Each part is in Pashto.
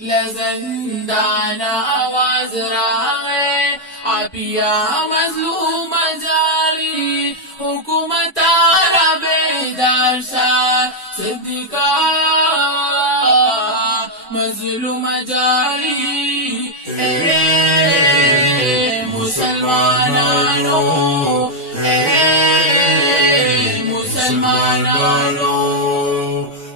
لزندان آواز راغے عافیہ مظلوم جاری حکومت آرہ بیدار شاہ صدیقہ مظلوم جاری اے مسلمانانو مسلمانانو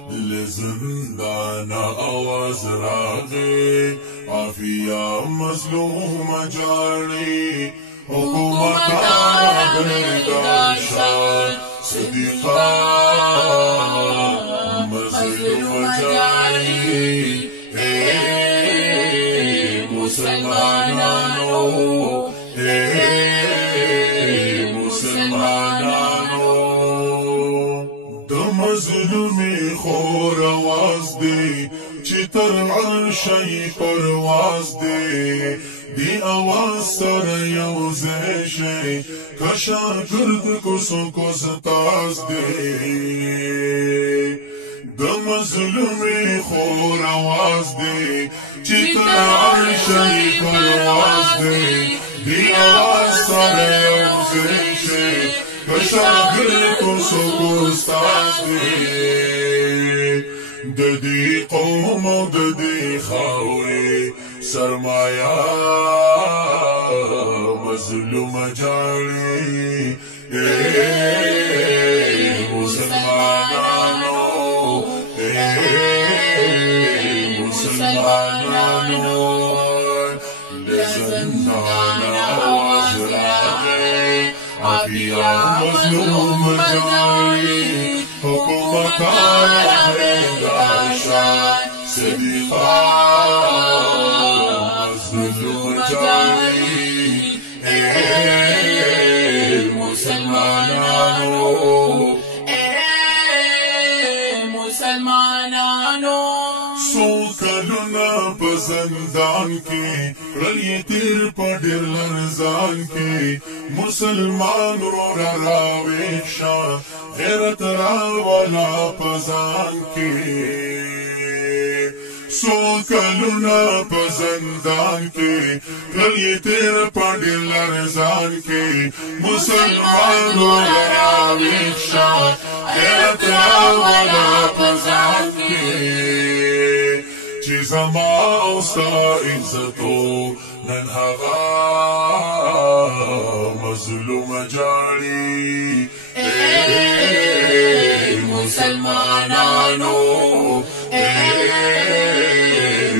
لزندان آواز راغے عافیہ مظلوم جاری حکومت آرہ بیدار شاہ صدیقہ مظلوم جاری اے مسلمانانو مسلمانانو د مظلومی خور آواز دی چی تر عرشی پرواز دی دی آواز سر یوزے شی کشا گرد کسو کس تاز دی د مظلومی خور آواز دی چی تر عرشی پرواز دی دی آواز سر یوزے شی کشا گرد کسو کس تاز دی ددی قوم و ددی خاوری سرمایہ مظلوم جاری اے مسلمانانو مسلمانانو لزندان آواز راغے عافیہ مظلوم جاری حکومت آرہ بیدار شاہ صدیقہ مظلوم جاری اے مسلمانانو مسلمانانو سو کلنا پزندان کی رلی تیر پڑیر لرزان کی مسلمان رو راویشا غیرت راولا پزان کی سو کلنا پزندان کی رلی تیر پڑیر لرزان کی مسلمان رو راویشا غیرت راولا پزان کی چی زما اوستا عزتو نن هغا مظلوم جاری اے مسلمانانو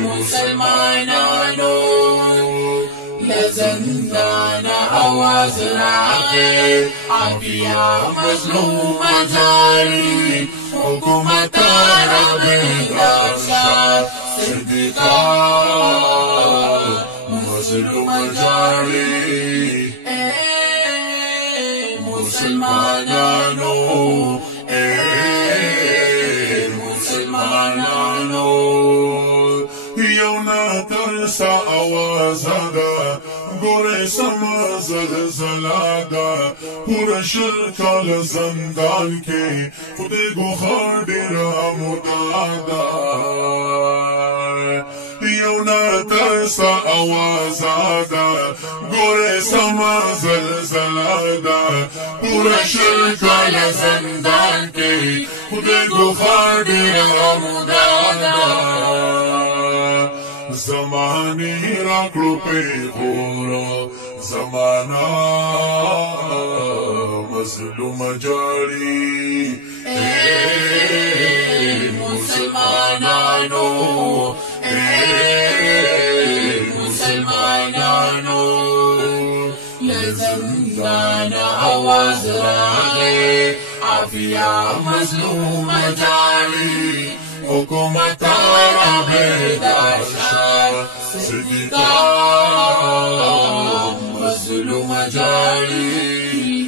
مسلمانانو لزندان آواز راغے عافیہ مظلوم جاری حکومت آرہ بیدار شاہ صدیقہ مظلوم جاری اے مسلمانانو مسلمانانو یونا ترسا آوازادا گورے سما زلزلادا پورا شرکال زندان کے خودے گوخار دیرا مدادا یونا ترسا آوازادا گورے سما زلزلادا پورا شرکال زندان کے خودے گوخار دیرا مدادا زمانی راکڑو پہ غورو زمانہ مظلوم جاری اے مسلمانانو مسلمانانو لزندان آواز راغے عافیہ مظلوم جاری حکومت آرہ بیدار شاہ صدیقہ مظلوم جاری